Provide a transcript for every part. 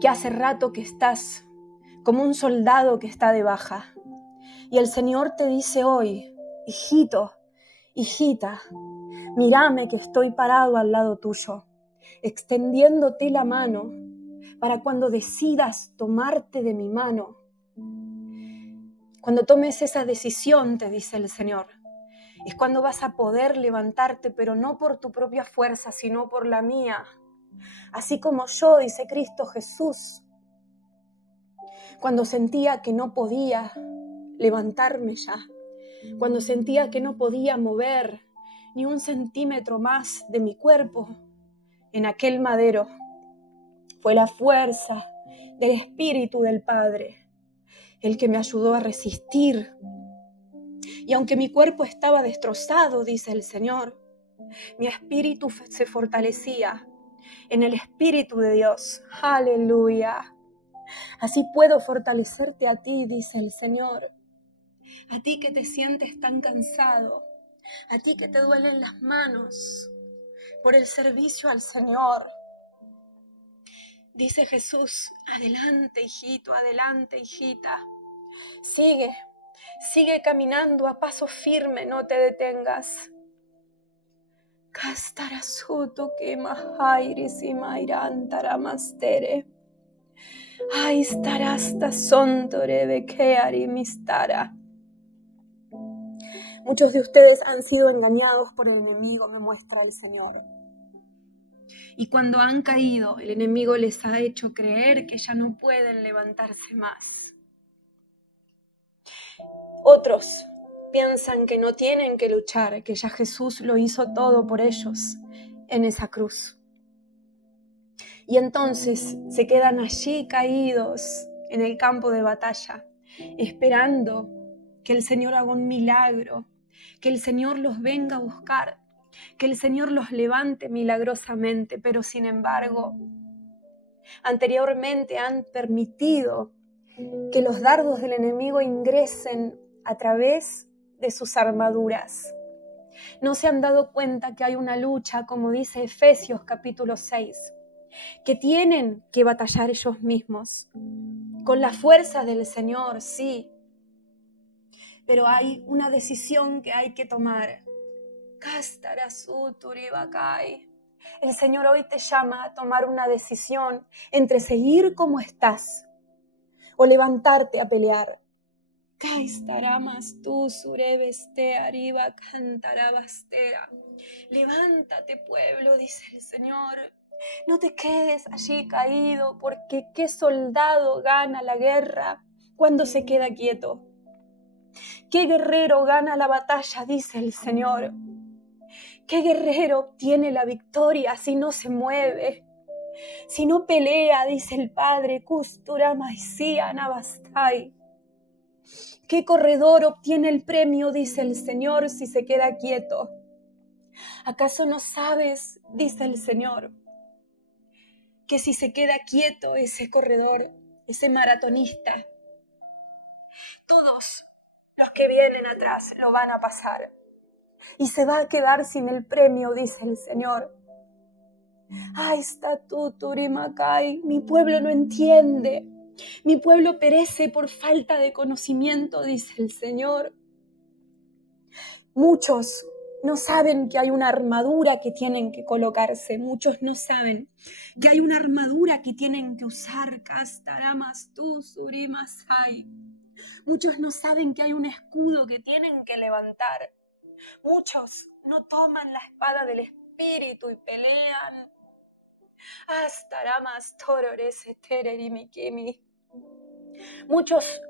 que hace rato que estás como un soldado que está de baja. Y el Señor te dice hoy, hijito, hijita, mírame que estoy parado al lado tuyo, extendiéndote la mano para cuando decidas tomarte de mi mano. Cuando tomes esa decisión, te dice el Señor, es cuando vas a poder levantarte, pero no por tu propia fuerza, sino por la mía. Así como yo, dice Cristo Jesús, cuando sentía que no podía levantarme ya, cuando sentía que no podía mover ni un centímetro más de mi cuerpo, en aquel madero fue la fuerza del Espíritu del Padre el que me ayudó a resistir. Y aunque mi cuerpo estaba destrozado, dice el Señor, mi espíritu se fortalecía en el Espíritu de Dios. ¡Aleluya! Así puedo fortalecerte a ti, dice el Señor. A ti que te sientes tan cansado, a ti que te duelen las manos por el servicio al Señor. Dice Jesús, adelante, hijito, adelante, hijita. Sigue caminando a paso firme, no te detengas. Castarasuto que mahairis y mairantaramastere. Ay, starasta sontore bekeari mistara. Muchos de ustedes han sido engañados por el enemigo, me muestra el Señor. Y cuando han caído, el enemigo les ha hecho creer que ya no pueden levantarse más. Otros piensan que no tienen que luchar, que ya Jesús lo hizo todo por ellos en esa cruz. Y entonces se quedan allí caídos en el campo de batalla, esperando que el Señor haga un milagro, que el Señor los venga a buscar, que el Señor los levante milagrosamente, pero sin embargo, anteriormente han permitido que los dardos del enemigo ingresen a través de sus armaduras. No se han dado cuenta que hay una lucha, como dice Efesios capítulo 6, que tienen que batallar ellos mismos, con la fuerza del Señor, sí, pero hay una decisión que hay que tomar. El Señor hoy te llama a tomar una decisión entre seguir como estás o levantarte a pelear. Levántate, pueblo, dice el Señor. No te quedes allí caído, porque ¿qué soldado gana la guerra cuando se queda quieto? ¿Qué guerrero gana la batalla? Dice el Señor. ¿Qué guerrero obtiene la victoria si no se mueve? Si no pelea, dice el Padre. ¿Qué corredor obtiene el premio? Dice el Señor si se queda quieto. ¿Acaso no sabes, dice el Señor, que si se queda quieto ese corredor, ese maratonista, todos los que vienen atrás lo van a pasar y se va a quedar sin el premio, dice el Señor? Ay, está tú, Turimacay, mi pueblo no entiende, mi pueblo perece por falta de conocimiento, dice el Señor. Muchos no saben que hay una armadura que tienen que colocarse. Muchos no saben que hay una armadura que tienen que usar. Muchos no saben que hay un escudo que tienen que levantar. Muchos no toman la espada del Espíritu y pelean. Muchos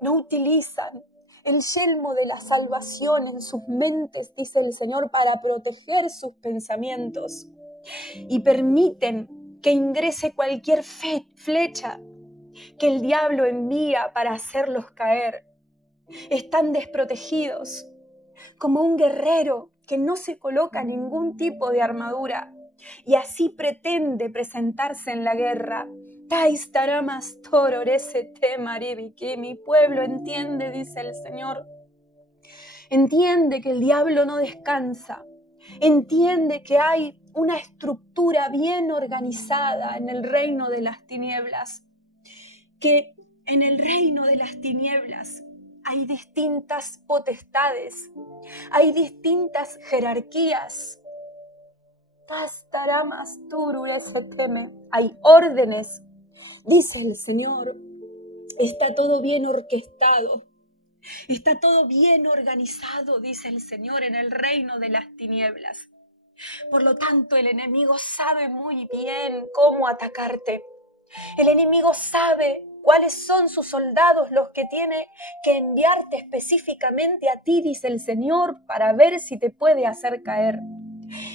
no utilizan el yelmo de la salvación en sus mentes, dice el Señor, para proteger sus pensamientos y permiten que ingrese cualquier flecha que el diablo envía para hacerlos caer. Están desprotegidos, como un guerrero que no se coloca ningún tipo de armadura y así pretende presentarse en la guerra. Mi pueblo entiende, dice el Señor. Entiende que el diablo no descansa. Entiende que hay una estructura bien organizada en el reino de las tinieblas, que en el reino de las tinieblas hay distintas potestades, hay distintas jerarquías. Hay órdenes, dice el Señor. Está todo bien orquestado, está todo bien organizado, dice el Señor, en el reino de las tinieblas. Por lo tanto, el enemigo sabe muy bien cómo atacarte. El enemigo sabe cuáles son sus soldados, los que tiene que enviarte específicamente a ti, dice el Señor, para ver si te puede hacer caer.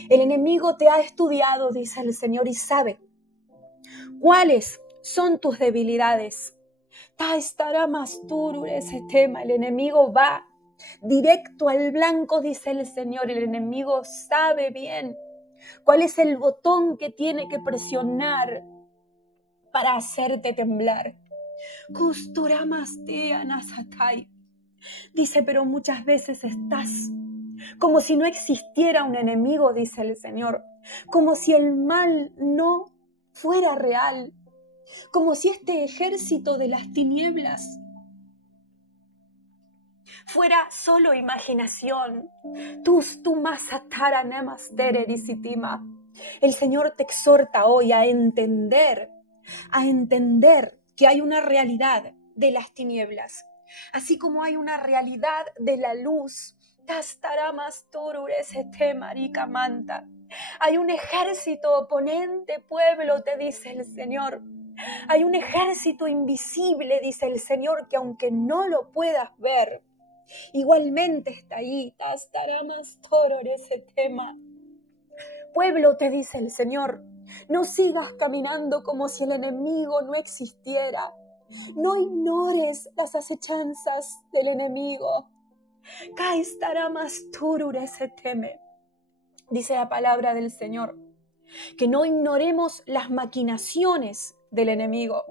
El enemigo te ha estudiado, dice el Señor, y sabe cuáles son tus debilidades. Ese tema, el enemigo va directo al blanco, dice el Señor. El enemigo sabe bien cuál es el botón que tiene que presionar para hacerte temblar. Dice, pero muchas veces estás como si no existiera un enemigo, dice el Señor, como si el mal no fuera real, como si este ejército de las tinieblas fuera solo imaginación. El Señor te exhorta hoy a entender que hay una realidad de las tinieblas, así como hay una realidad de la luz. Hay un ejército oponente, pueblo, te dice el Señor. Hay un ejército invisible, dice el Señor, que aunque no lo puedas ver, igualmente está ahí. Pueblo, te dice el Señor, no sigas caminando como si el enemigo no existiera. No ignores las acechanzas del enemigo. Dice la palabra del Señor, que no ignoremos las maquinaciones del enemigo.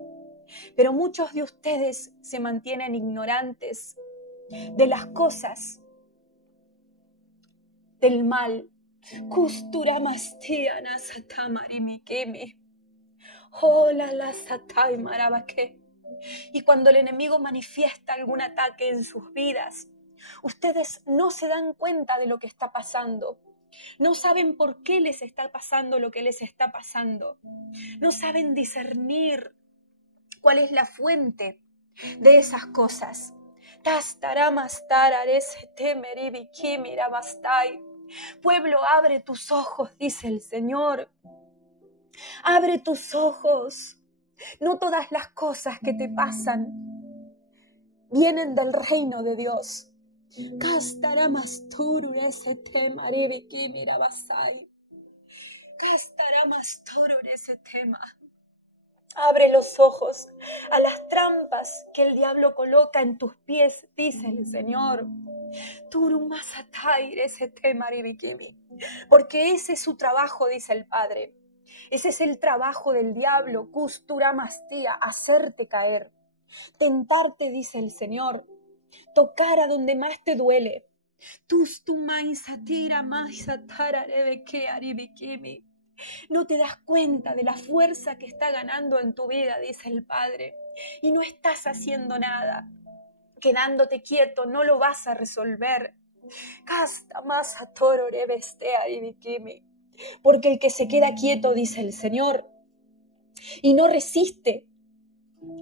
Pero muchos de ustedes se mantienen ignorantes de las cosas del mal. Y cuando el enemigo manifiesta algún ataque en sus vidas, ustedes no se dan cuenta de lo que está pasando. No saben por qué les está pasando lo que les está pasando. No saben discernir cuál es la fuente de esas cosas. Pueblo, abre tus ojos, dice el Señor. Abre tus ojos. No todas las cosas que te pasan vienen del reino de Dios. Abre los ojos a las trampas que el diablo coloca en tus pies, dice el Señor. Porque ese es su trabajo, dice el Padre. Ese es el trabajo del diablo, hacerte caer, tentarte, dice el Señor, tocar a donde más te duele. No te das cuenta de la fuerza que está ganando en tu vida, dice el Padre, y no estás haciendo nada. Quedándote quieto no lo vas a resolver. Porque el que se queda quieto, dice el Señor, y no resiste,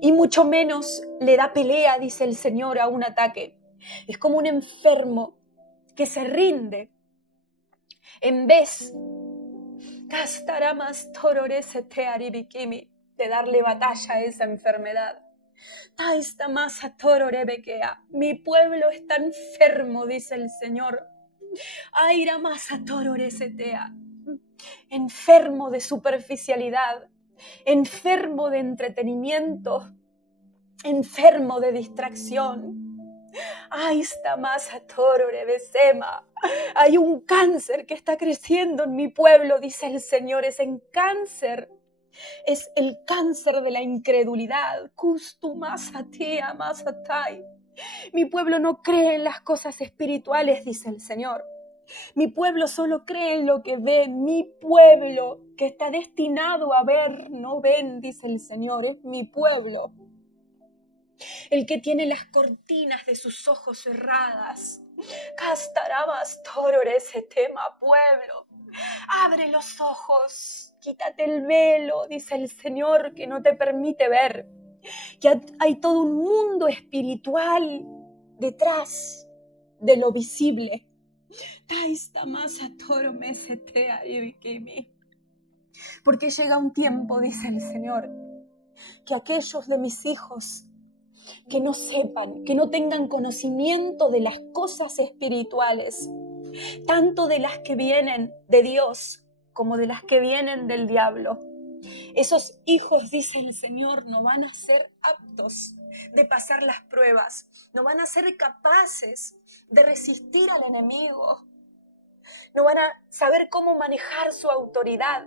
y mucho menos le da pelea, dice el Señor, a un ataque, es como un enfermo que se rinde en vez de darle batalla a esa enfermedad. Mi pueblo está enfermo, dice el Señor. Enfermo de superficialidad, enfermo de entretenimiento, enfermo de distracción. Hay un cáncer que está creciendo en mi pueblo, dice el Señor. Es el cáncer de la incredulidad. Mi pueblo no cree en las cosas espirituales, dice el Señor. Mi pueblo solo cree en lo que ve. Mi pueblo que está destinado a ver, no ven, dice el Señor. Es mi pueblo. El que tiene las cortinas de sus ojos cerradas. Castarabas toror ese tema, pueblo. Abre los ojos, quítate el velo, dice el Señor, que no te permite ver. Que hay todo un mundo espiritual detrás de lo visible. Porque llega un tiempo, dice el Señor, que aquellos de mis hijos que no sepan, que no tengan conocimiento de las cosas espirituales, tanto de las que vienen de Dios como de las que vienen del diablo, esos hijos, dice el Señor, no van a ser aptos de pasar las pruebas, no van a ser capaces de resistir al enemigo, no van a saber cómo manejar su autoridad,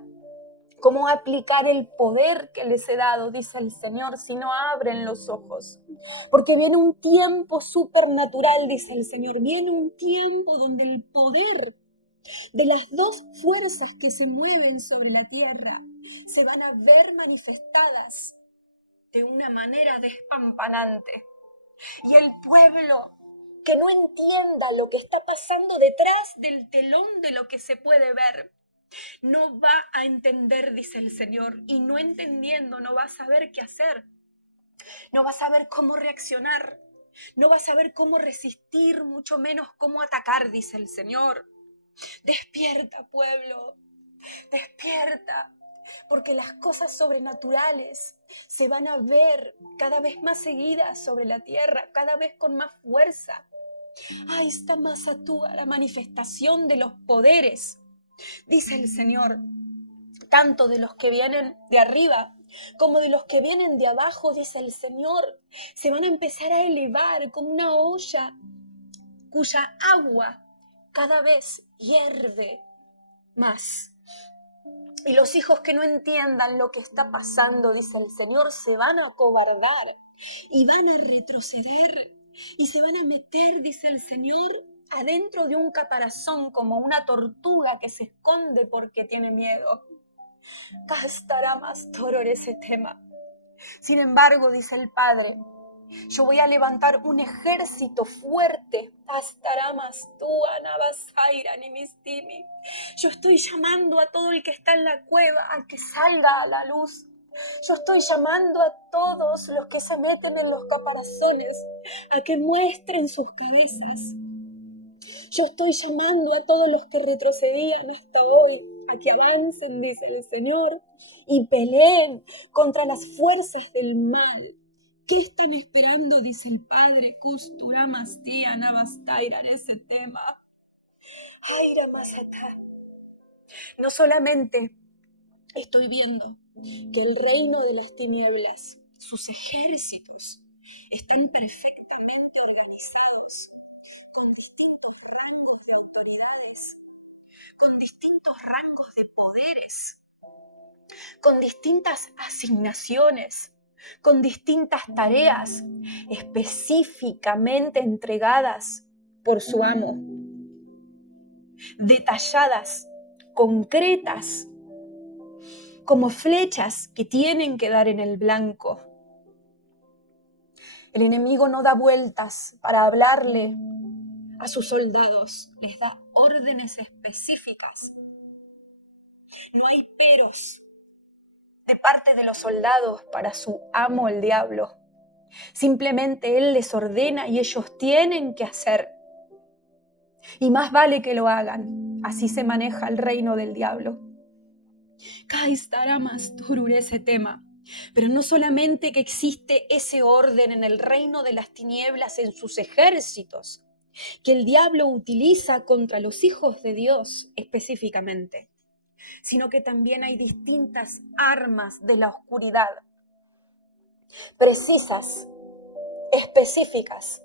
cómo aplicar el poder que les he dado, dice el Señor, si no abren los ojos. Porque viene un tiempo supernatural, dice el Señor, viene un tiempo donde el poder de las dos fuerzas que se mueven sobre la tierra se van a ver manifestadas de una manera despampanante. Y el pueblo que no entienda lo que está pasando detrás del telón de lo que se puede ver, no va a entender, dice el Señor, y no entendiendo no va a saber qué hacer, no va a saber cómo reaccionar, no va a saber cómo resistir, mucho menos cómo atacar, dice el Señor. Despierta, pueblo, despierta, porque las cosas sobrenaturales se van a ver cada vez más seguidas sobre la tierra, cada vez con más fuerza. Ahí está más actúa la manifestación de los poderes, dice el Señor, tanto de los que vienen de arriba como de los que vienen de abajo, dice el Señor, se van a empezar a elevar como una olla cuya agua cada vez hierve más. Y los hijos que no entiendan lo que está pasando, dice el Señor, se van a acobardar y van a retroceder y se van a meter, dice el Señor, adentro de un caparazón como una tortuga que se esconde porque tiene miedo. Castará más toror ese tema. Sin embargo, dice el Padre, yo voy a levantar un ejército fuerte. Yo estoy llamando a todo el que está en la cueva a que salga a la luz. Yo estoy llamando a todos los que se meten en los caparazones a que muestren sus cabezas. Yo estoy llamando a todos los que retrocedían hasta hoy a que avancen, dice el Señor, y peleen contra las fuerzas del mal. ¿Qué están esperando? Dice el Padre. En ese tema. No solamente estoy viendo que el reino de las tinieblas, sus ejércitos, están perfectamente organizados, con distintos rangos de autoridades, con distintos rangos de poderes, con distintas asignaciones, con distintas tareas específicamente entregadas por su amo, detalladas, concretas, como flechas que tienen que dar en el blanco. El enemigo no da vueltas para hablarle a sus soldados, les da órdenes específicas. No hay peros de parte de los soldados para su amo el diablo. Simplemente él les ordena y ellos tienen que hacer. Y más vale que lo hagan. Así se maneja el reino del diablo. Ese tema. Pero no solamente que existe ese orden en el reino de las tinieblas, en sus ejércitos, que el diablo utiliza contra los hijos de Dios específicamente, sino que también hay distintas armas de la oscuridad, precisas, específicas,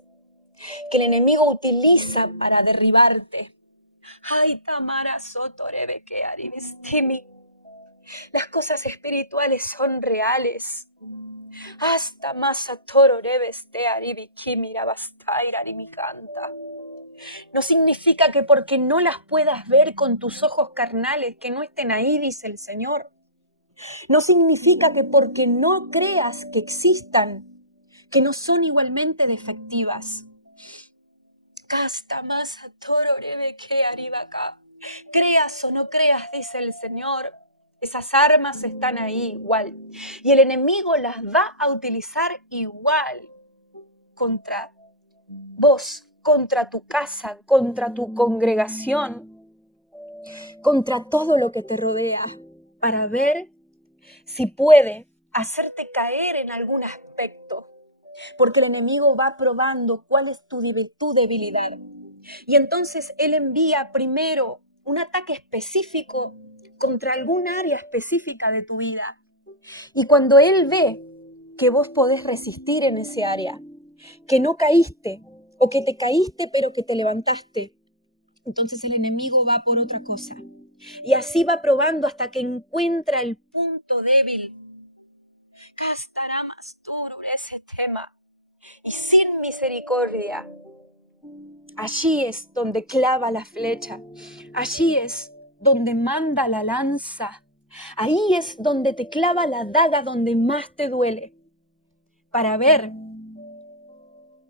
que el enemigo utiliza para derribarte. Ay, Tamara Sotorebe que Aribistimi. Las cosas espirituales son reales. Hasta más Atororebe este Aribikimi Rabastaira Arimikanta. No significa que porque no las puedas ver con tus ojos carnales, que no estén ahí, dice el Señor. No significa que porque no creas que existan, que no son igualmente defectivas. Creas o no creas, dice el Señor, esas armas están ahí igual. Y el enemigo las va a utilizar igual contra vos, contra tu casa, contra tu congregación, contra todo lo que te rodea, para ver si puede hacerte caer en algún aspecto. Porque el enemigo va probando cuál es tu debilidad. Y entonces él envía primero un ataque específico contra algún área específica de tu vida. Y cuando él ve que vos podés resistir en ese área, que no caíste, o que te caíste pero que te levantaste, entonces el enemigo va por otra cosa. Y así va probando hasta que encuentra el punto débil. Ese tema. Y sin misericordia, allí es donde clava la flecha, allí es donde manda la lanza, ahí es donde te clava la daga donde más te duele, para ver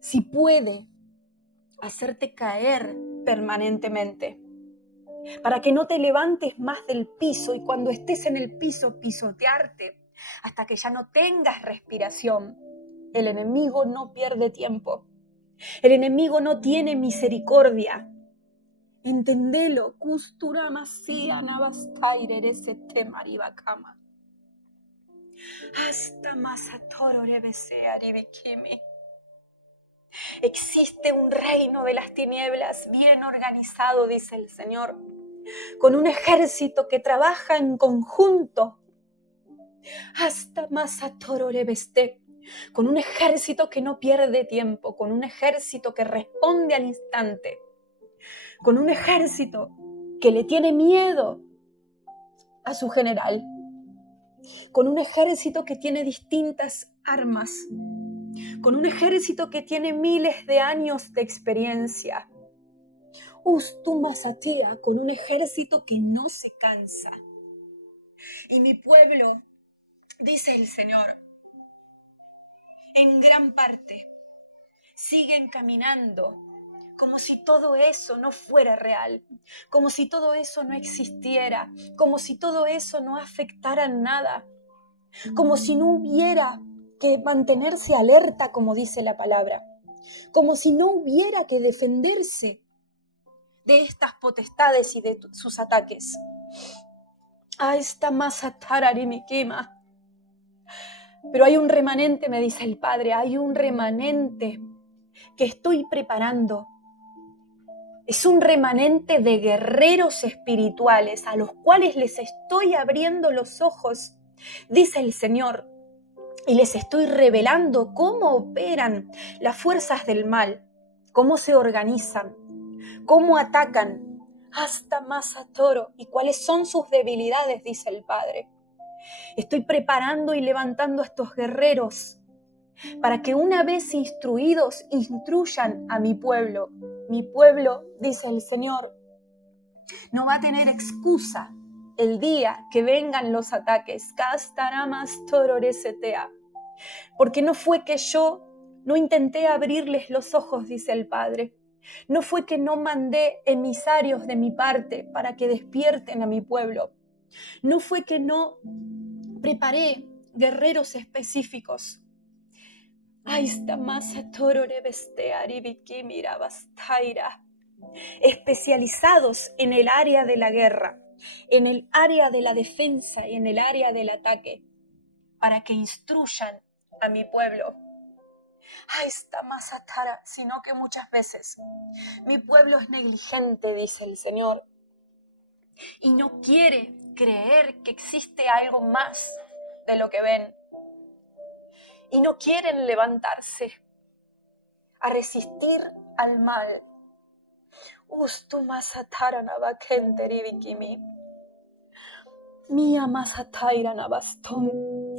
si puede hacerte caer permanentemente, para que no te levantes más del piso y cuando estés en el piso pisotearte hasta que ya no tengas respiración. El enemigo no pierde tiempo. El enemigo no tiene misericordia. Entendelo. Hasta existe un reino de las tinieblas bien organizado, dice el Señor, con un ejército que trabaja en conjunto. Hasta con un ejército que no pierde tiempo, con un ejército que responde al instante, con un ejército que le tiene miedo a su general, con un ejército que tiene distintas armas, con un ejército que tiene miles de años de experiencia. Ustumasatía, con un ejército que no se cansa. Y mi pueblo, dice el Señor, en gran parte siguen caminando como si todo eso no fuera real, como si todo eso no existiera, como si todo eso no afectara nada, como si no hubiera que mantenerse alerta, como dice la palabra, como si no hubiera que defenderse de estas potestades y de sus ataques. Pero hay un remanente, me dice el Padre, hay un remanente que estoy preparando. Es un remanente de guerreros espirituales a los cuales les estoy abriendo los ojos, dice el Señor, y les estoy revelando cómo operan las fuerzas del mal, cómo se organizan, cómo atacan hasta más a toro y cuáles son sus debilidades, dice el Padre. Estoy preparando y levantando a estos guerreros para que una vez instruidos, instruyan a mi pueblo. Mi pueblo, dice el Señor, no va a tener excusa el día que vengan los ataques. Porque no fue que yo no intenté abrirles los ojos, dice el Padre. No fue que no mandé emisarios de mi parte para que despierten a mi pueblo. No fue que no preparé guerreros específicos. Especializados en el área de la guerra, en el área de la defensa y en el área del ataque, para que instruyan a mi pueblo. Sino que muchas veces mi pueblo es negligente, dice el Señor, y no quiere creer que existe algo más de lo que ven. Y no quieren levantarse a resistir al mal.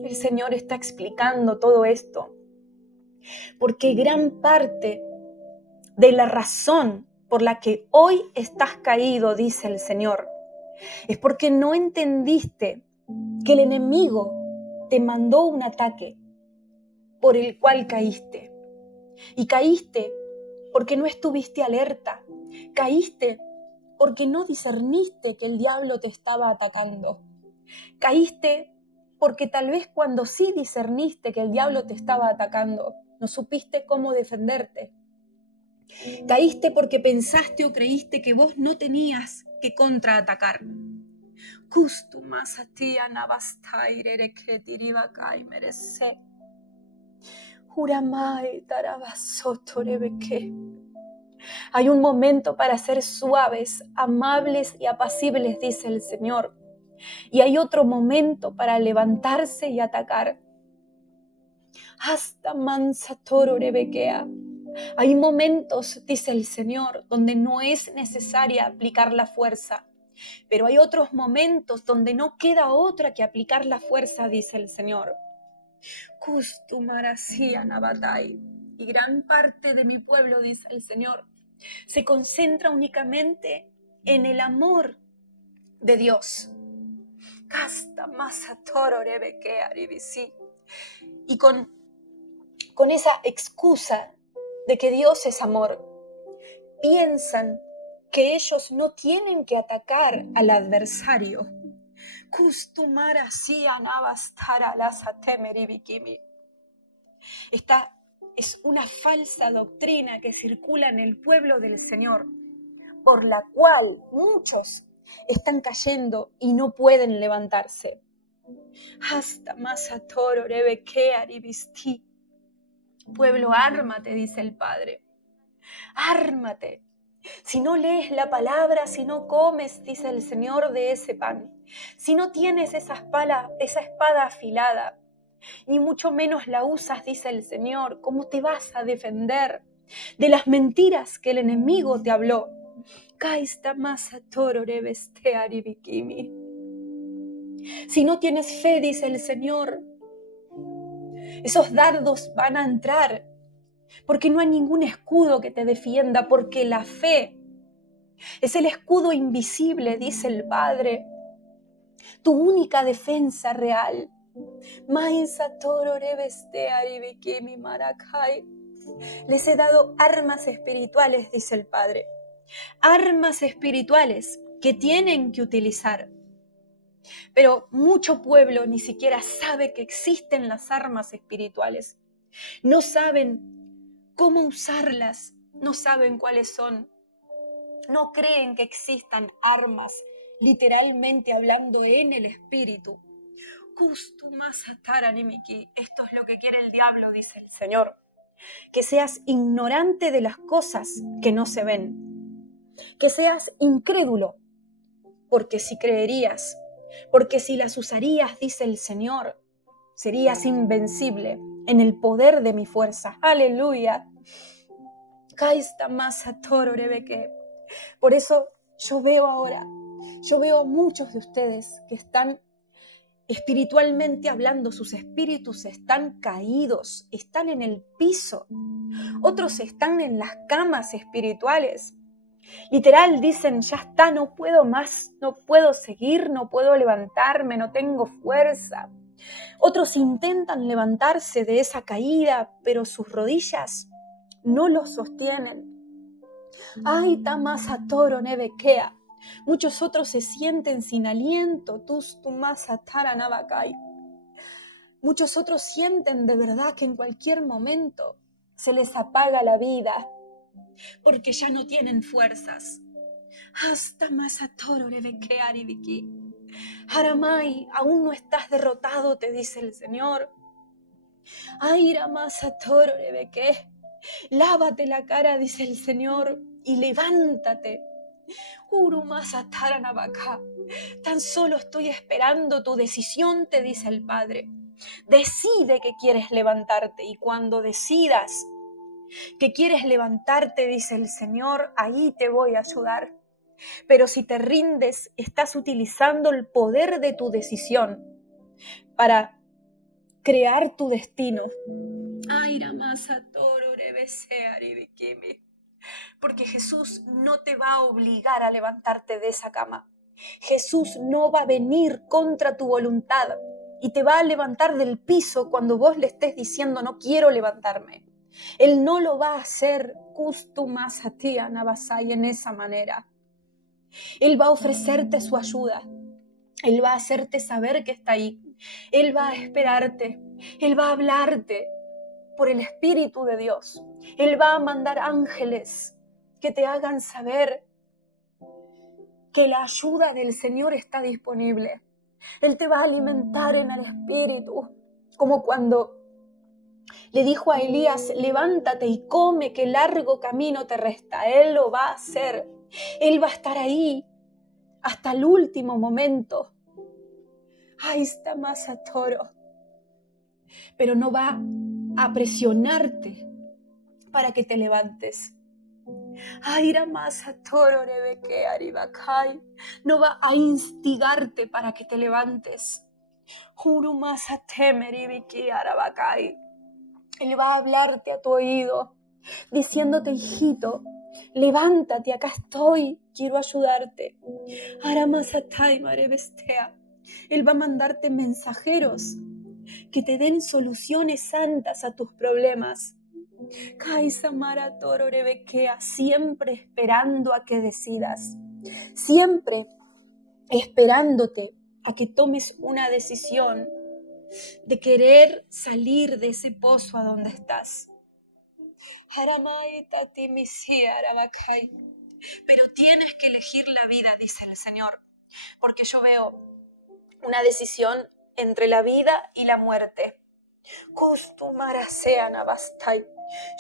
El Señor está explicando todo esto, porque gran parte de la razón por la que hoy estás caído, dice el Señor, es porque no entendiste que el enemigo te mandó un ataque por el cual caíste. Y caíste porque no estuviste alerta. Caíste porque no discerniste que el diablo te estaba atacando. Caíste porque tal vez cuando sí discerniste que el diablo te estaba atacando, no supiste cómo defenderte. Caíste porque pensaste o creíste que vos no tenías que contraatacar. Hay un momento para ser suaves, amables y apacibles, dice el Señor. Y hay otro momento para levantarse y atacar. Hasta mansatoro rebequea. Hay momentos, dice el Señor, donde no es necesaria aplicar la fuerza. Pero hay otros momentos donde no queda otra que aplicar la fuerza, dice el Señor. Y gran parte de mi pueblo, dice el Señor, se concentra únicamente en el amor de Dios. Y con esa excusa de que Dios es amor, piensan que ellos no tienen que atacar al adversario. Esta es una falsa doctrina que circula en el pueblo del Señor, por la cual muchos están cayendo y no pueden levantarse. Hasta masatoro rebequea ribisti. Pueblo, ármate, dice el Padre. Ármate. Si no lees la palabra, si no comes, dice el Señor, de ese pan, si no tienes esa espada afilada, ni mucho menos la usas, dice el Señor, ¿cómo te vas a defender de las mentiras que el enemigo te habló? Si no tienes fe, dice el Señor, esos dardos van a entrar, porque no hay ningún escudo que te defienda, porque la fe es el escudo invisible, dice el Padre, tu única defensa real. Les he dado armas espirituales, dice el Padre. Armas espirituales que tienen que utilizar. Pero mucho pueblo ni siquiera sabe que existen las armas espirituales. No saben cómo usarlas, no saben cuáles son. No creen que existan armas, literalmente hablando en el espíritu. Esto es lo que quiere el diablo, dice el Señor. Que seas ignorante de las cosas que no se ven. Que seas incrédulo, porque si creerías, porque si las usarías, dice el Señor, serías invencible en el poder de mi fuerza. ¡Aleluya! Por eso yo veo a muchos de ustedes que están espiritualmente hablando, sus espíritus están caídos, están en el piso. Otros están en las camas espirituales. Literal dicen, ya está, no puedo más, no puedo seguir, no puedo levantarme, no tengo fuerza. Otros intentan levantarse de esa caída, pero sus rodillas no los sostienen. Ay, tamasa toro nebequea. Muchos otros se sienten sin aliento. Muchos otros sienten de verdad que en cualquier momento se les apaga la vida porque ya no tienen fuerzas. Hasta masatoro nebequea ribiki. Haramai, aún no estás derrotado, te dice el Señor. Ay, ramasatoro nebeque. Lávate la cara, dice el Señor, y levántate. Tan solo estoy esperando tu decisión, te dice el Padre. Decide que quieres levantarte, y cuando decidas que quieres levantarte, dice el Señor, ahí te voy a ayudar. Pero si te rindes, estás utilizando el poder de tu decisión para crear tu destino. Ay, Ramasa Toro Rebese Aribikimi. Porque Jesús no te va a obligar a levantarte de esa cama. Jesús no va a venir contra tu voluntad y te va a levantar del piso cuando vos le estés diciendo no quiero levantarme. Él no lo va a hacer en esa manera. Él va a ofrecerte su ayuda. Él va a hacerte saber que está ahí. Él va a esperarte. Él va a hablarte por el Espíritu de Dios. Él va a mandar ángeles que te hagan saber que la ayuda del Señor está disponible. Él te va a alimentar en el Espíritu, como cuando le dijo a Elías, levántate y come, que largo camino te resta. Él lo va a hacer. Él va a estar ahí hasta el último momento. Ahí está más a toro. Pero no va a presionarte para que te levantes. No va a instigarte para que te levantes. Él va a hablarte a tu oído, diciéndote, hijito, levántate, acá estoy, quiero ayudarte. Él va a mandarte mensajeros que te den soluciones santas a tus problemas. Siempre esperando a que decidas, siempre esperándote a que tomes una decisión de querer salir de ese pozo a donde estás. Pero tienes que elegir la vida, dice el Señor, porque yo veo una decisión entre la vida y la muerte.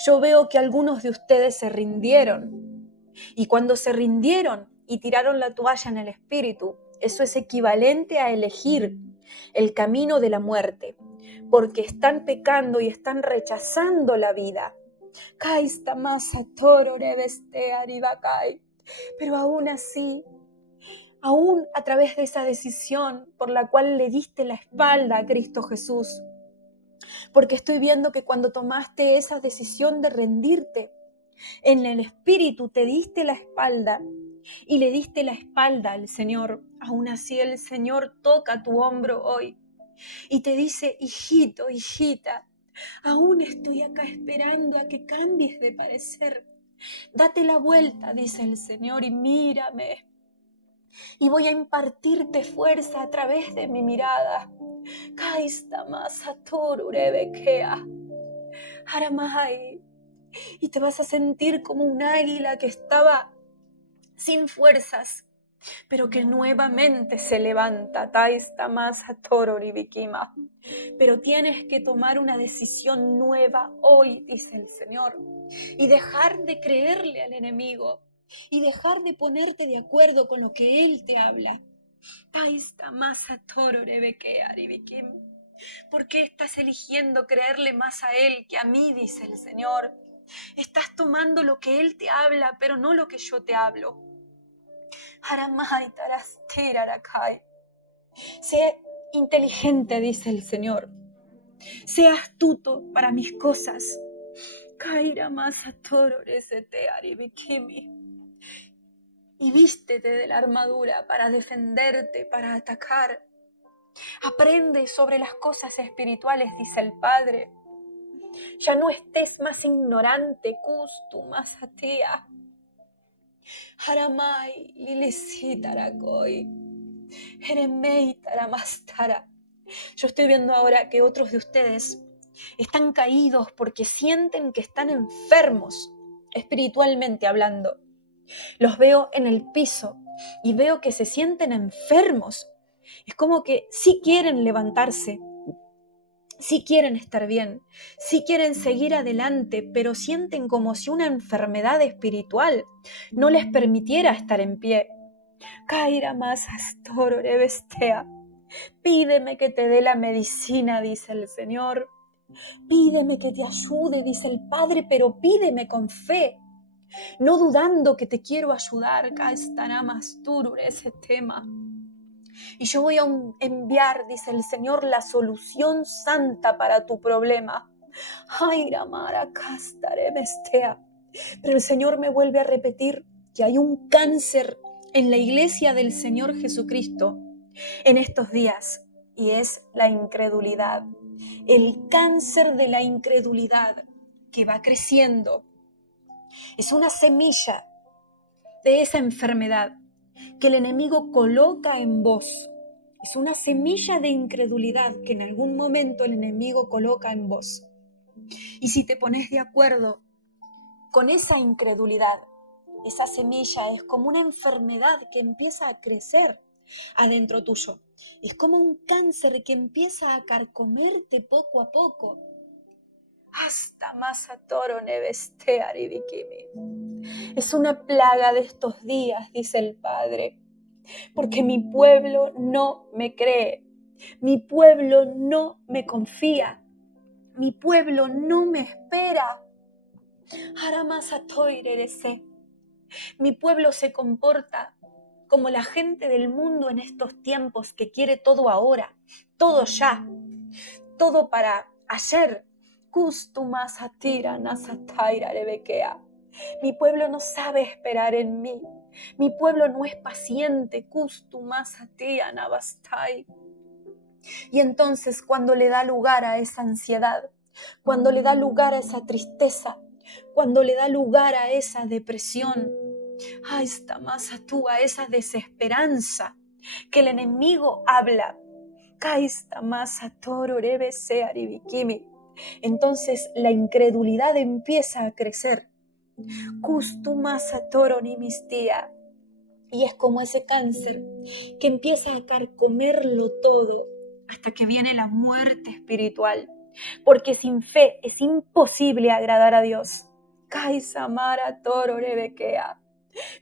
Yo veo que algunos de ustedes se rindieron, y cuando se rindieron y tiraron la toalla en el espíritu, eso es equivalente a elegir el camino de la muerte, porque están pecando y están rechazando la vida. Pero aún así, aún a través de esa decisión por la cual le diste la espalda a Cristo Jesús, porque estoy viendo que cuando tomaste esa decisión de rendirte, en el espíritu te diste la espalda y le diste la espalda al Señor. Aún así el Señor toca tu hombro hoy y te dice, hijito, hijita, aún estoy acá esperando a que cambies de parecer. Date la vuelta, dice el Señor, y mírame. Y voy a impartirte fuerza a través de mi mirada. Y te vas a sentir como un águila que estaba sin fuerzas, pero que nuevamente se levanta. Pero tienes que tomar una decisión nueva hoy, dice el Señor, y dejar de creerle al enemigo y dejar de ponerte de acuerdo con lo que él te habla. ¿Por qué estás eligiendo creerle más a él que a mí, dice el Señor? Estás tomando lo que él te habla, pero no lo que yo te hablo. Sé inteligente, dice el Señor. Sé astuto para mis cosas. Y vístete de la armadura para defenderte, para atacar. Aprende sobre las cosas espirituales, dice el Padre. Ya no estés más ignorante, Kustu, más atea. Haramai, Lilisitarakoi, Jeremei Taramastara. Yo estoy viendo ahora que otros de ustedes están caídos porque sienten que están enfermos, espiritualmente hablando. Los veo en el piso y veo que se sienten enfermos. Es como que sí quieren levantarse, sí quieren estar bien, sí quieren seguir adelante, pero sienten como si una enfermedad espiritual no les permitiera estar en pie. Kaira más astoro revestea. Pídeme que te dé la medicina, dice el Señor. Pídeme que te ayude, dice el Padre, pero pídeme con fe, no dudando que te quiero ayudar. Ese tema. Y yo voy a enviar, dice el Señor, la solución santa para tu problema. Pero el Señor me vuelve a repetir que hay un cáncer en la iglesia del Señor Jesucristo en estos días, y es la incredulidad. El cáncer de la incredulidad que va creciendo es una semilla de esa enfermedad que el enemigo coloca en vos. Es una semilla de incredulidad que en algún momento el enemigo coloca en vos. Y si te pones de acuerdo con esa incredulidad, esa semilla es como una enfermedad que empieza a crecer adentro tuyo. Es como un cáncer que empieza a carcomerte poco a poco. Hasta más a toro neveste aribikimi. Es una plaga de estos días, dice el Padre, porque mi pueblo no me cree, mi pueblo no me confía, mi pueblo no me espera. Mi pueblo se comporta como la gente del mundo en estos tiempos que quiere todo ahora, todo ya, todo para ayer. Mi pueblo no sabe esperar en mí. Mi pueblo no es paciente. Y entonces cuando le da lugar a esa ansiedad, cuando le da lugar a esa tristeza, cuando le da lugar a esa depresión, a esa desesperanza que el enemigo habla, entonces la incredulidad empieza a crecer. Y es como ese cáncer que empieza a carcomerlo todo hasta que viene la muerte espiritual. Porque sin fe es imposible agradar a Dios.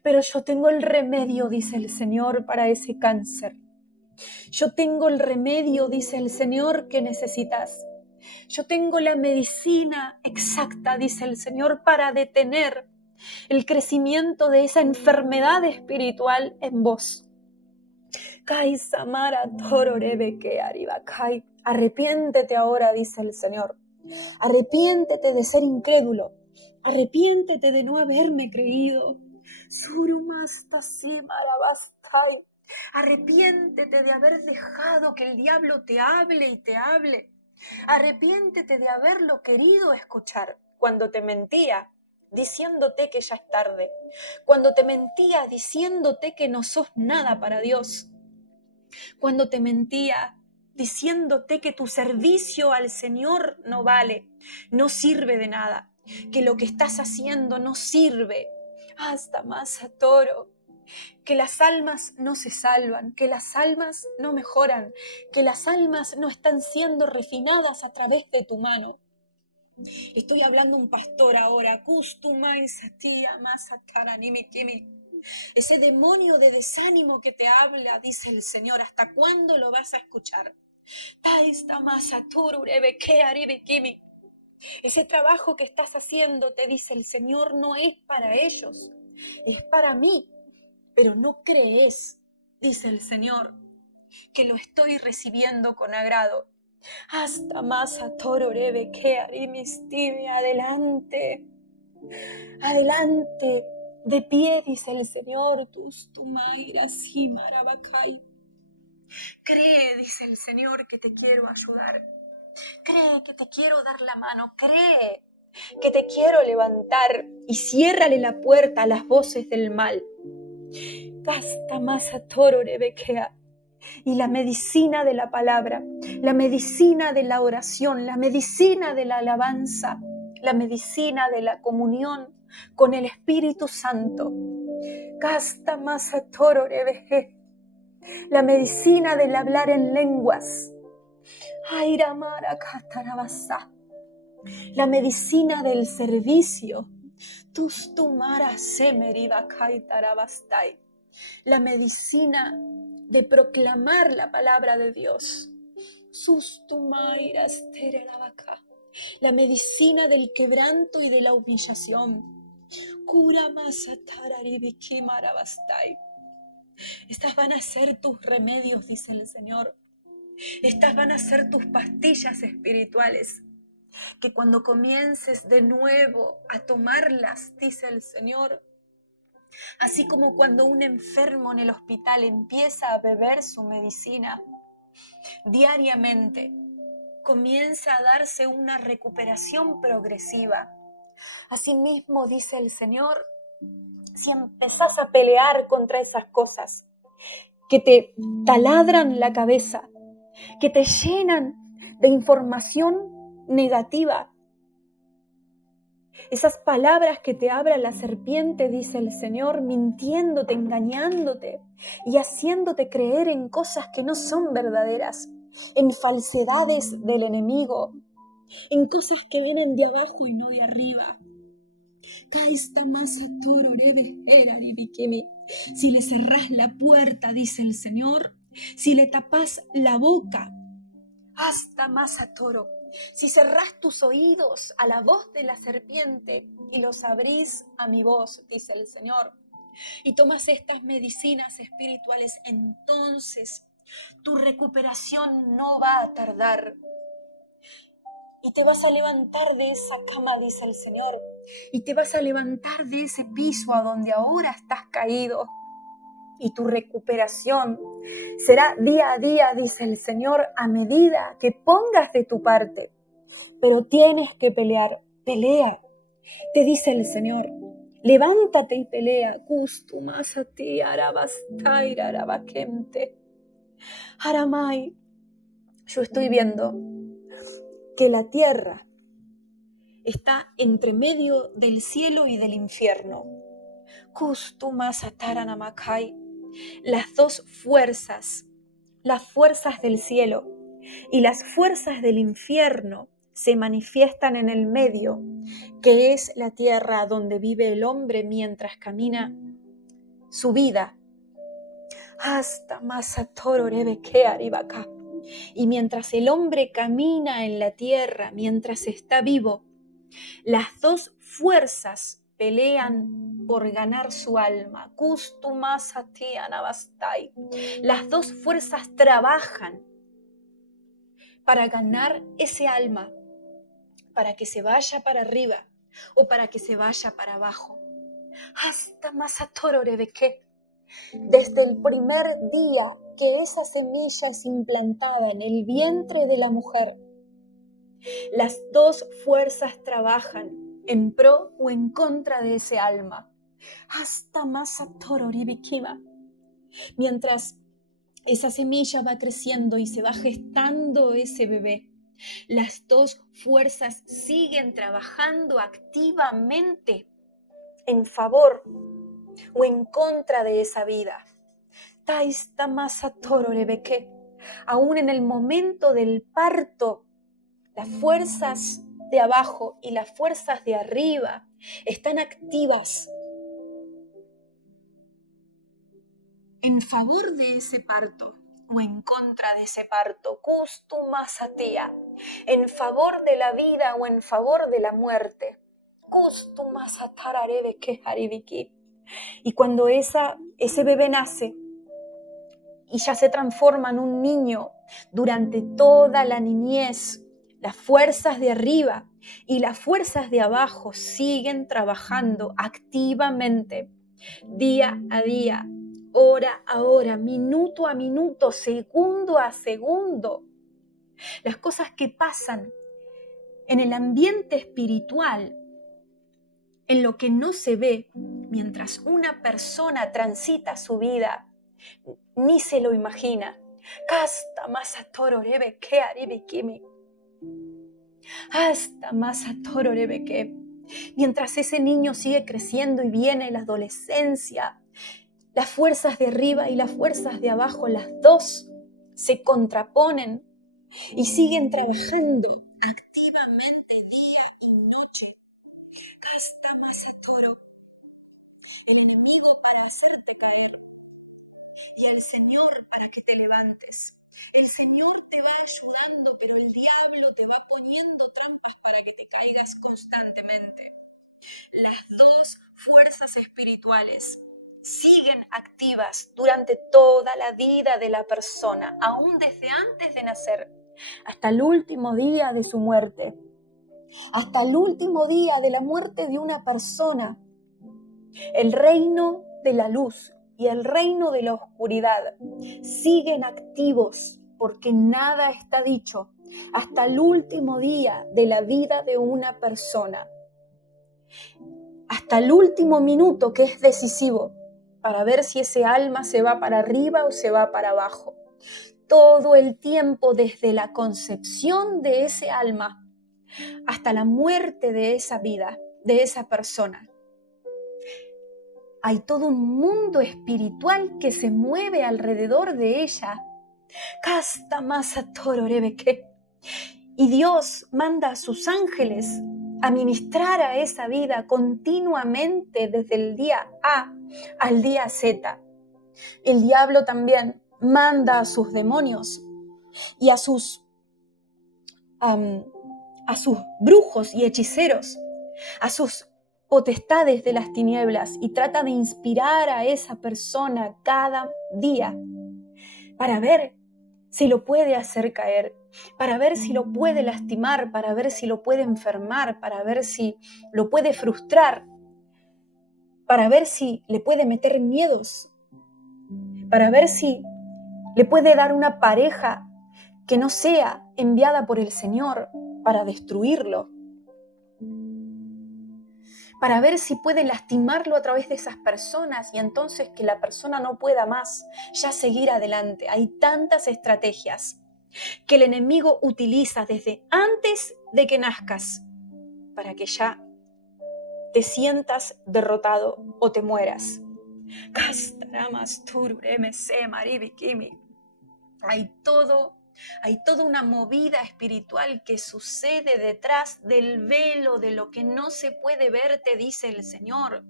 Pero yo tengo el remedio, dice el Señor, para ese cáncer. Yo tengo el remedio, dice el Señor, que necesitas. Yo tengo la medicina exacta, dice el Señor, para detener el crecimiento de esa enfermedad espiritual en vos. Arrepiéntete ahora, dice el Señor. Arrepiéntete de ser incrédulo. Arrepiéntete de no haberme creído. Arrepiéntete de haber dejado que el diablo te hable y te hable. Arrepiéntete de haberlo querido escuchar cuando te mentía, diciéndote que ya es tarde. Cuando te mentía, diciéndote que no sos nada para Dios. Cuando te mentía, diciéndote que tu servicio al Señor no vale, no sirve de nada, que lo que estás haciendo no sirve. Hasta más a toro. Que las almas no se salvan, que las almas no mejoran, que las almas no están siendo refinadas a través de tu mano. Estoy hablando un pastor ahora. Ese demonio de desánimo que te habla, dice el Señor, ¿hasta cuándo lo vas a escuchar? Ese trabajo que estás haciendo, te dice el Señor, no es para ellos, es para mí. Pero no crees, dice el Señor, que lo estoy recibiendo con agrado. Hasta más a tororebe que arimistime, adelante, adelante, de pie, dice el Señor, tus tumairas y marabacay. Cree, dice el Señor, que te quiero ayudar. Cree que te quiero dar la mano. Cree que te quiero levantar. Y ciérrale la puerta a las voces del mal. Gasta más a tororebekea. Y la medicina de la palabra, la medicina de la oración, la medicina de la alabanza, la medicina de la comunión con el Espíritu Santo. Gasta más a tororebeje. La medicina del hablar en lenguas. La medicina del servicio. La medicina de proclamar la palabra de Dios. La medicina del quebranto y de la humillación. Estas van a ser tus remedios, dice el Señor. Estas van a ser tus pastillas espirituales. que cuando comiences de nuevo a tomarlas, dice el Señor, así como cuando un enfermo en el hospital empieza a beber su medicina diariamente, comienza a darse una recuperación progresiva. Asimismo, dice el Señor, si empezás a pelear contra esas cosas que te taladran la cabeza, que te llenan de información negativa, esas palabras que te habla la serpiente, dice el Señor, mintiéndote, engañándote y haciéndote creer en cosas que no son verdaderas, en falsedades del enemigo, en cosas que vienen de abajo y no de arriba. Si le cerrás la puerta, dice el Señor, si le tapás la boca, hasta más a toro. Si cerrás tus oídos a la voz de la serpiente y los abrís a mi voz, dice el Señor, y tomas estas medicinas espirituales, entonces tu recuperación no va a tardar. Y te vas a levantar de esa cama, dice el Señor, y te vas a levantar de ese piso a donde ahora estás caído. Y tu recuperación será día a día, dice el Señor, a medida que pongas de tu parte. Pero tienes que pelear, pelea, te dice el Señor. Levántate y pelea. Aramai, yo estoy viendo que la tierra está entre medio del cielo y del infierno. Las dos fuerzas, las fuerzas del cielo y las fuerzas del infierno se manifiestan en el medio, que es la tierra donde vive el hombre mientras camina su vida. Hasta y mientras el hombre camina en la tierra, mientras está vivo, las dos fuerzas pelean por ganar su alma. Las dos fuerzas trabajan para ganar ese alma, para que se vaya para arriba o para que se vaya para abajo. Hasta más que desde el primer día que esa semilla es implantada en el vientre de la mujer, las dos fuerzas trabajan en pro o en contra de ese alma. Hasta más mientras esa semilla va creciendo y se va gestando ese bebé, las dos fuerzas siguen trabajando activamente en favor o en contra de esa vida. Aún en el momento del parto, las fuerzas de abajo y las fuerzas de arriba están activas en favor de ese parto o en contra de ese parto. En favor de la vida o en favor de la muerte. Y cuando ese bebé nace y ya se transforma en un niño, durante toda la niñez, las fuerzas de arriba y las fuerzas de abajo siguen trabajando activamente, día a día, hora a hora, minuto a minuto, segundo a segundo. Las cosas que pasan en el ambiente espiritual, en lo que no se ve, mientras una persona transita su vida, ni se lo imagina. Mientras ese niño sigue creciendo y viene la adolescencia, las fuerzas de arriba y las fuerzas de abajo, las dos se contraponen y siguen trabajando activamente día y noche. Hasta más atoro. El enemigo para hacerte caer y el Señor para que te levantes. El Señor te va ayudando, pero el diablo te va poniendo trampas para que te caigas constantemente. Las dos fuerzas espirituales siguen activas durante toda la vida de la persona, aún desde antes de nacer hasta el último día de su muerte. hasta el último día de la muerte de una persona, el reino de la luz y el reino de la oscuridad siguen activos porque nada está dicho hasta el último día de la vida de una persona. Hasta el último minuto que es decisivo para ver si ese alma se va para arriba o se va para abajo. Todo el tiempo desde la concepción de ese alma hasta la muerte de esa vida, de esa persona. Hay todo un mundo espiritual que se mueve alrededor de ella. Casta masa toro rebeque. Y Dios manda a sus ángeles a ministrar a esa vida continuamente desde el día A al día Z. El diablo también manda a sus demonios y a sus brujos y hechiceros, a sus potestades de las tinieblas, y trata de inspirar a esa persona cada día para ver si lo puede hacer caer, para ver si lo puede lastimar, para ver si lo puede enfermar, para ver si lo puede frustrar, para ver si le puede meter miedos, para ver si le puede dar una pareja que no sea enviada por el Señor para destruirlo, para ver si puede lastimarlo a través de esas personas y entonces que la persona no pueda más ya seguir adelante. Hay tantas estrategias que el enemigo utiliza desde antes de que nazcas para que ya te sientas derrotado o te mueras. Hay toda una movida espiritual que sucede detrás del velo de lo que no se puede ver, te dice el Señor.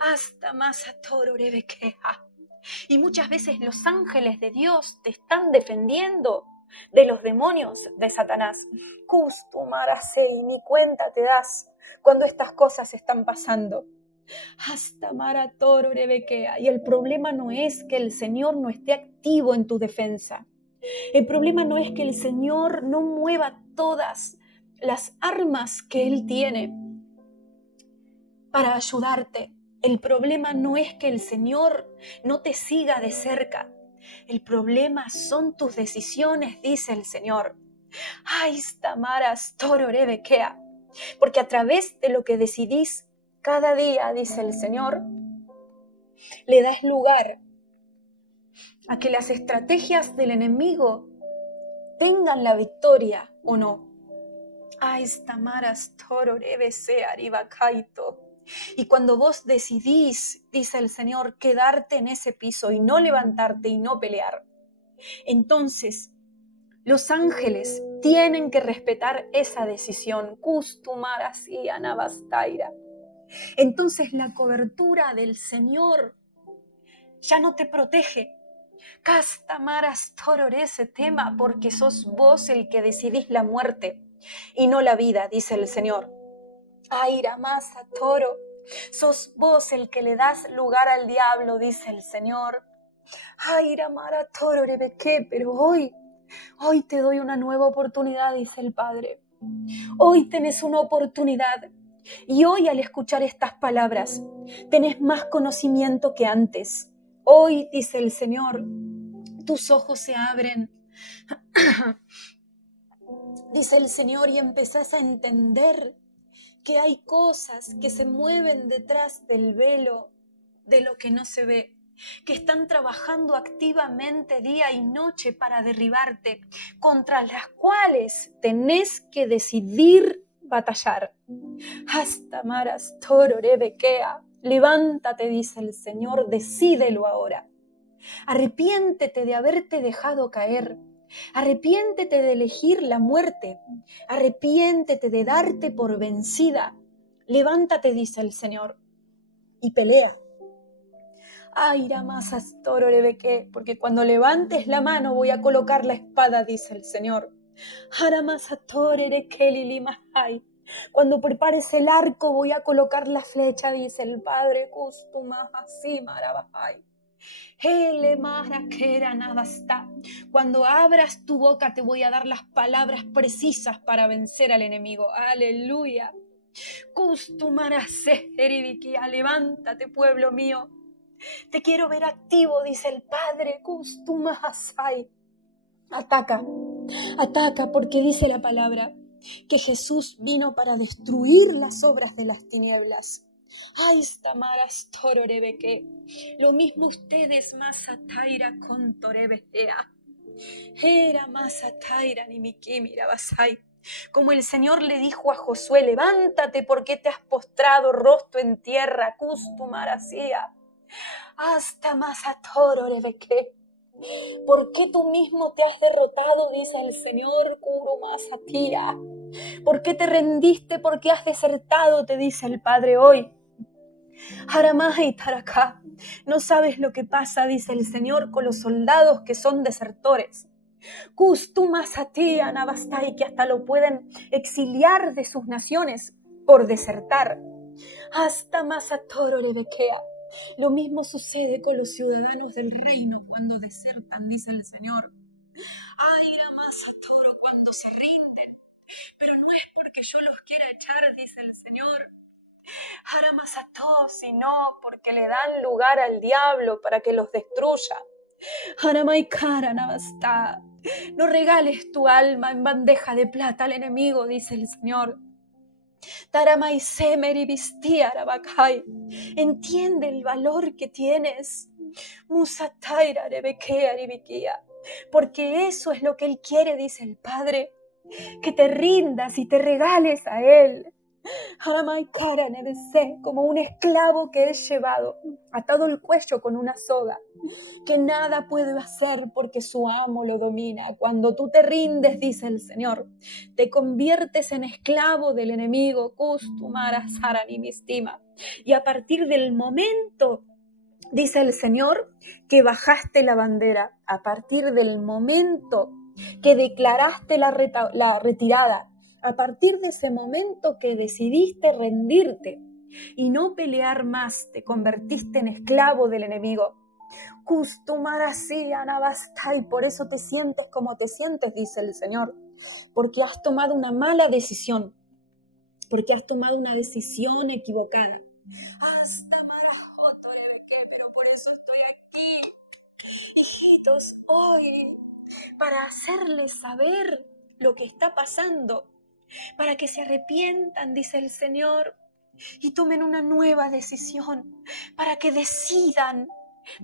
Hasta más a toro rebequeja. Y muchas veces los ángeles de Dios te están defendiendo de los demonios de Satanás. Custumarase, y ni cuenta te das cuando estas cosas están pasando. Hasta maratoro rebequea. Y el problema no es que el Señor no esté activo en tu defensa. El problema no es que el Señor no mueva todas las armas que Él tiene para ayudarte. El problema no es que el Señor no te siga de cerca. El problema son tus decisiones, dice el Señor. Ay, Stamaras Toro Rebequea. Porque a través de lo que decidís cada día, dice el Señor, le das lugar a que las estrategias del enemigo tengan la victoria o no. Ay, Stamaras Toro Rebese Aribacaito. Y cuando vos decidís, dice el Señor, quedarte en ese piso y no levantarte y no pelear, entonces los ángeles tienen que respetar esa decisión. Custumaras y anabastaira. Entonces la cobertura del Señor ya no te protege. Castamaras toror ese tema, porque sos vos el que decidís la muerte y no la vida, dice el Señor. Aira masa toro, sos vos el que le das lugar al diablo, dice el Señor. Aira mara toro rebequé, pero hoy te doy una nueva oportunidad, dice el Padre. Hoy tenés una oportunidad. Y hoy al escuchar estas palabras, tenés más conocimiento que antes. Hoy, dice el Señor, tus ojos se abren. Dice el Señor, y empezás a entender que hay cosas que se mueven detrás del velo de lo que no se ve, que están trabajando activamente día y noche para derribarte, contra las cuales tenés que decidir batallar. Hasta maras toro rebequea. Levántate, dice el Señor, decídelo ahora. Arrepiéntete de haberte dejado caer. Arrepiéntete de elegir la muerte. Arrepiéntete de darte por vencida. Levántate, dice el Señor, y pelea. Ay, ramasas toro rebequé, porque cuando levantes la mano voy a colocar la espada, dice el Señor. Cuando prepares el arco voy a colocar la flecha, dice el Padre. Hele maraquera navasta. Cuando abras tu boca te voy a dar las palabras precisas para vencer al enemigo. Aleluya. Kustumarase, Eribikia, levántate, pueblo mío. Te quiero ver activo, dice el Padre. Kustumasai. Ataca, ataca, porque dice la palabra que Jesús vino para destruir las obras de las tinieblas. Ay, Stamaras Tororebeque. Lo mismo ustedes, Masataira con Torebea. Era Masataira ni Mikimira Basai. Como el Señor le dijo a Josué, levántate porque te has postrado rostro en tierra, Custumaracía. Hasta Masatororebeque. ¿Por qué tú mismo te has derrotado? Dice el Señor, Kurumasatía. ¿Por qué te rendiste? ¿Por qué has desertado? Te dice el Padre hoy. Haramai Taraka. No sabes lo que pasa, dice el Señor, con los soldados que son desertores. Kustumasatía Navastai, que hasta lo pueden exiliar de sus naciones por desertar. Hasta Masatoro Rebekea. Lo mismo sucede con los ciudadanos del reino cuando desertan, dice el Señor. Aira Masatoro, cuando se rinden. Pero no es porque yo los quiera echar, dice el Señor. Haramasató, sino porque le dan lugar al diablo para que los destruya. Haramaikara Navastá. No regales tu alma en bandeja de plata al enemigo, dice el Señor. Entiende el valor que tienes. Musataira Rebekea Ribikia. Porque eso es lo que Él quiere, dice el Padre. Que te rindas y te regales a Él. Como un esclavo que es llevado, atado el cuello con una soga, que nada puede hacer porque su amo lo domina. Cuando tú te rindes, dice el Señor, te conviertes en esclavo del enemigo, Kustumara Sarani Mistima. Y a partir del momento, dice el Señor, que bajaste la bandera, a partir del momento que declaraste la retirada, a partir de ese momento que decidiste rendirte y no pelear más, te convertiste en esclavo del enemigo. Y por eso te sientes como te sientes, dice el Señor, porque has tomado una mala decisión, porque has tomado una decisión equivocada. Pero por eso estoy aquí, hijitos, hoy, para hacerles saber lo que está pasando, para que se arrepientan, dice el Señor, y tomen una nueva decisión, para que decidan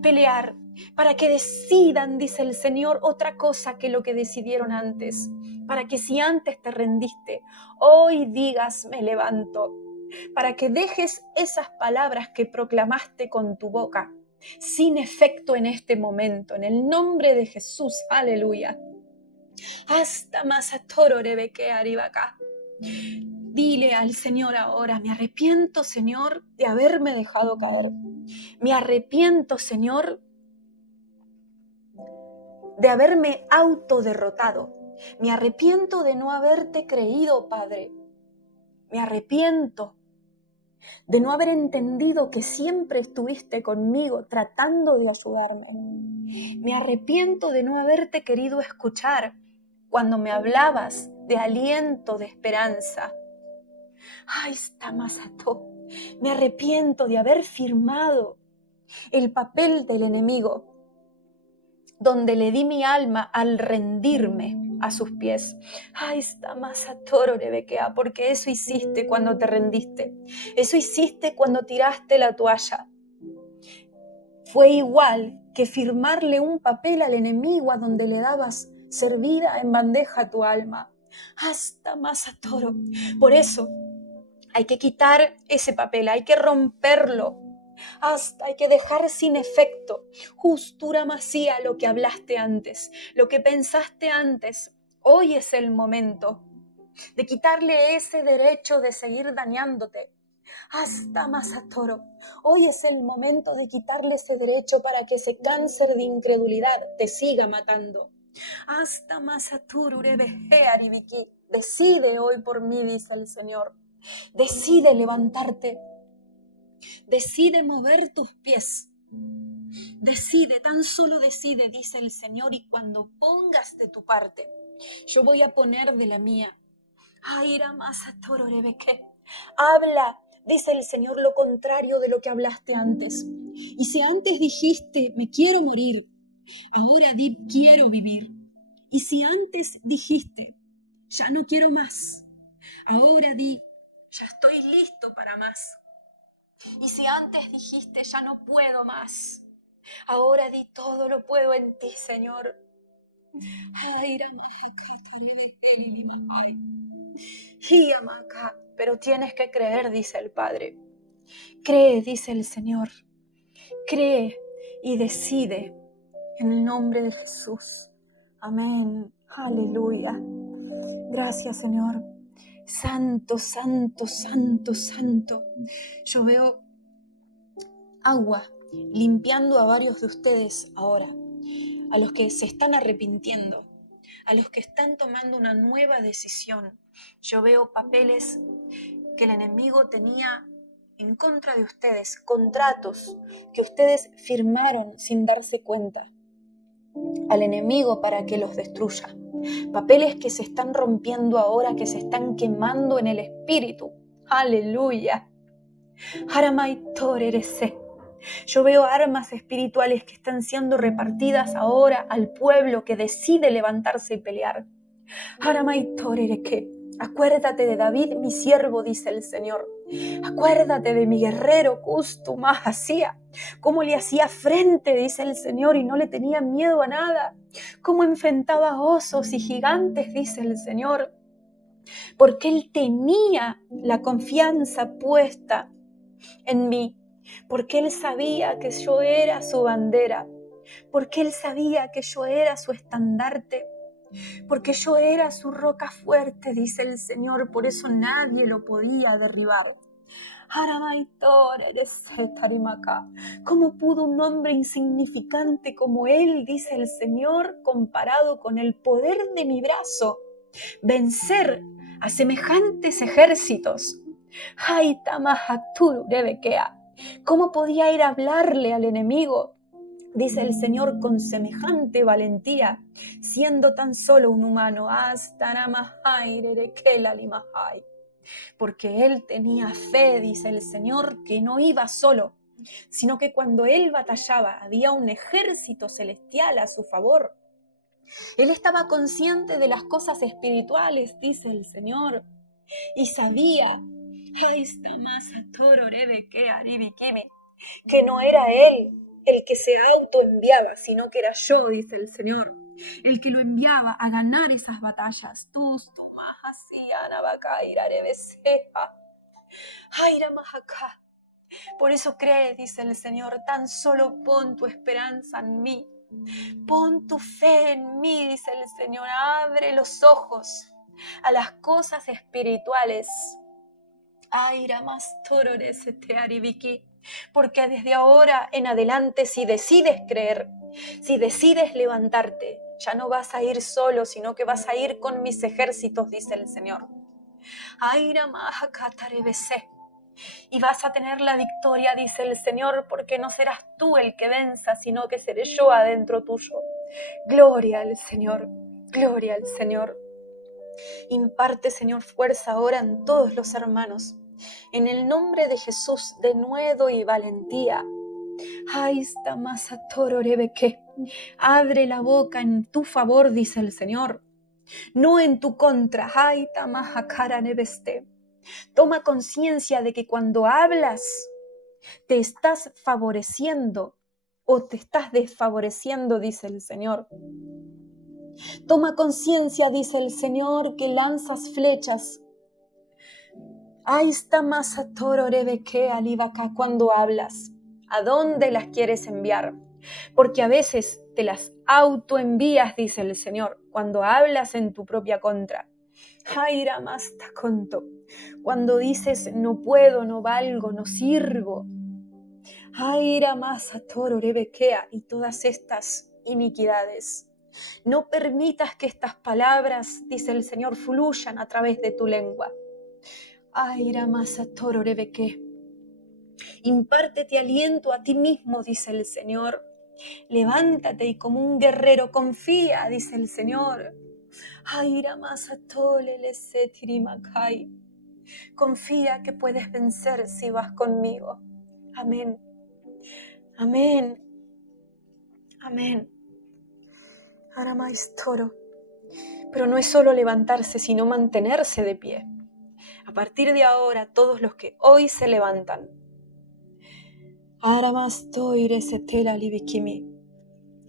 pelear, para que decidan, dice el Señor, otra cosa que lo que decidieron antes, para que si antes te rendiste, hoy digas me levanto, para que dejes esas palabras que proclamaste con tu boca, sin efecto en este momento, en el nombre de Jesús, aleluya. Hasta Masatoro Rebeke Aribacá. Dile al Señor ahora, me arrepiento, Señor, de haberme dejado caer. Me arrepiento, Señor, de haberme autoderrotado. Me arrepiento de no haberte creído, Padre. Me arrepiento de no haber entendido que siempre estuviste conmigo tratando de ayudarme. Me arrepiento de no haberte querido escuchar cuando me hablabas de aliento, de esperanza. Ay, está Masato. Me arrepiento de haber firmado el papel del enemigo, donde le di mi alma al rendirme a sus pies. Ay, está Masatoro Rebequea, porque eso hiciste cuando te rendiste. Eso hiciste cuando tiraste la toalla. Fue igual que firmarle un papel al enemigo a donde le dabas servida en bandeja a tu alma. Hasta Masatoro. Por eso hay que quitar ese papel, hay que romperlo. Hasta hay que dejar sin efecto, justura masía, lo que hablaste antes, lo que pensaste antes. Hoy es el momento de quitarle ese derecho de seguir dañándote. Hasta Masatoro, hoy es el momento de quitarle ese derecho para que ese cáncer de incredulidad te siga matando. Hasta Masaturu Rebejearibiki, decide hoy por mí, dice el Señor. Decide levantarte. Decide mover tus pies. Decide, tan solo decide, dice el Señor, y cuando pongas de tu parte, yo voy a poner de la mía. Habla, dice el Señor, lo contrario de lo que hablaste antes. Y si antes dijiste, me quiero morir, ahora di, quiero vivir. Y si antes dijiste, ya no quiero más, ahora di, ya estoy listo para más. Y si antes dijiste, ya no puedo más, ahora di, todo lo puedo en ti, Señor. Pero tienes que creer, dice el Padre. Cree, dice el Señor. Cree y decide en el nombre de Jesús. Amén. Aleluya. Gracias, Señor. Santo, santo, santo, santo. Yo veo agua limpiando a varios de ustedes ahora, a los que se están arrepintiendo, a los que están tomando una nueva decisión. Yo veo papeles que el enemigo tenía en contra de ustedes, contratos que ustedes firmaron sin darse cuenta al enemigo para que los destruya. Papeles que se están rompiendo ahora, que se están quemando en el espíritu. Aleluya. Yo veo armas espirituales que están siendo repartidas ahora al pueblo que decide levantarse y pelear. Acuérdate de David, mi siervo, dice el Señor. Acuérdate de mi guerrero Custo Mahasía, cómo le hacía frente, dice el Señor, y no le tenía miedo a nada. Cómo enfrentaba osos y gigantes, dice el Señor. Porque él tenía la confianza puesta en mí. Porque él sabía que yo era su bandera. Porque él sabía que yo era su estandarte. Porque yo era su roca fuerte, dice el Señor, por eso nadie lo podía derribar. ¿Cómo pudo un hombre insignificante como él, dice el Señor, comparado con el poder de mi brazo, vencer a semejantes ejércitos? ¿Cómo podía ir a hablarle al enemigo? Dice el Señor con semejante valentía, siendo tan solo un humano. Porque él tenía fe, dice el Señor, que no iba solo, sino que cuando él batallaba había un ejército celestial a su favor. Él estaba consciente de las cosas espirituales, dice el Señor, y sabía que no era él el que se autoenviaba, sino que era yo, dice el Señor, el que lo enviaba a ganar esas batallas. Por eso cree, dice el Señor, tan solo pon tu esperanza en mí. Pon tu fe en mí, dice el Señor. Abre los ojos a las cosas espirituales. Porque desde ahora en adelante, si decides creer, si decides levantarte, ya no vas a ir solo, sino que vas a ir con mis ejércitos, dice el Señor. Y vas a tener la victoria, dice el Señor, porque no serás tú el que venza, sino que seré yo adentro tuyo. Gloria al Señor, gloria al Señor. Imparte, Señor, fuerza ahora en todos los hermanos. En el nombre de Jesús, denuedo y valentía. Abre la boca en tu favor, dice el Señor, no en tu contra. Toma conciencia de que cuando hablas te estás favoreciendo o te estás desfavoreciendo, dice el Señor. Toma conciencia, dice el Señor, que lanzas flechas. Cuando hablas, ¿a dónde las quieres enviar? Porque a veces te las autoenvías, dice el Señor, cuando hablas en tu propia contra. Cuando dices no puedo, no valgo, no sirvo. Y todas estas iniquidades. No permitas que estas palabras, dice el Señor, fluyan a través de tu lengua. Impártete aliento a ti mismo, dice el Señor. Levántate y como un guerrero confía, dice el Señor. Confía que puedes vencer si vas conmigo. Amén. Amén. Amén. Aramaistoro. Pero no es solo levantarse, sino mantenerse de pie. A partir de ahora, todos los que hoy se levantan,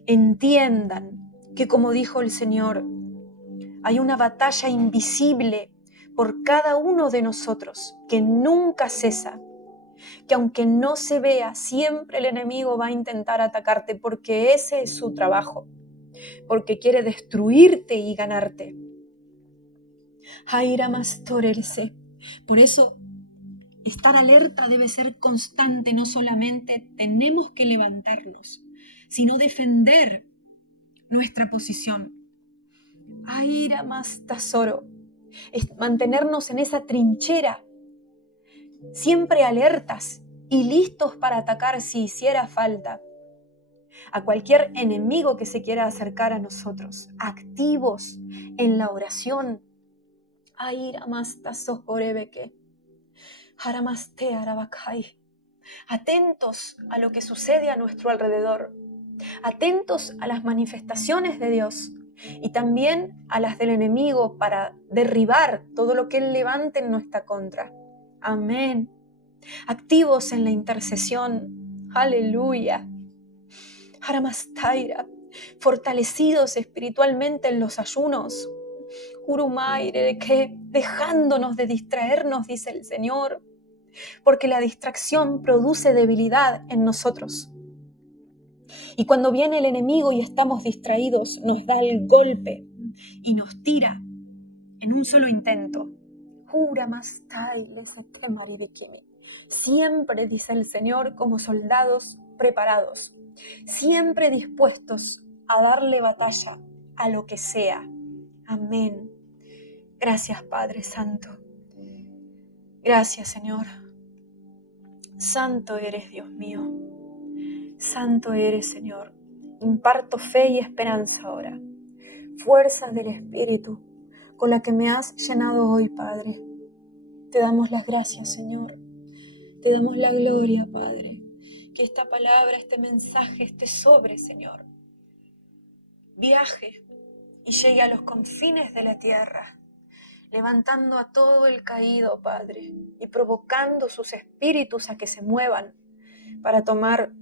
entiendan que, como dijo el Señor, hay una batalla invisible por cada uno de nosotros que nunca cesa, que aunque no se vea, siempre el enemigo va a intentar atacarte porque ese es su trabajo, porque quiere destruirte y ganarte. Por eso, estar alerta debe ser constante. No solamente tenemos que levantarnos, sino defender nuestra posición. Es mantenernos en esa trinchera, siempre alertas y listos para atacar si hiciera falta a cualquier enemigo que se quiera acercar a nosotros, activos en la oración. Atentos a lo que sucede a nuestro alrededor, atentos a las manifestaciones de Dios y también a las del enemigo para derribar todo lo que Él levante en nuestra contra. Amén. Activos en la intercesión. Aleluya. Haramastaira. Fortalecidos espiritualmente en los ayunos. Urumaire, de que dejándonos de distraernos, dice el Señor, porque la distracción produce debilidad en nosotros. Y cuando viene el enemigo y estamos distraídos, nos da el golpe y nos tira en un solo intento. Siempre, dice el Señor, como soldados preparados, siempre dispuestos a darle batalla a lo que sea. Amén. Gracias, Padre Santo. Gracias, Señor. Santo eres, Dios mío. Santo eres, Señor. Imparto fe y esperanza ahora. Fuerzas del Espíritu con la que me has llenado hoy, Padre. Te damos las gracias, Señor. Te damos la gloria, Padre. Que esta palabra, este mensaje, este sobre, Señor, viaje y llegue a los confines de la tierra, levantando a todo el caído, Padre, y provocando sus espíritus a que se muevan para tomar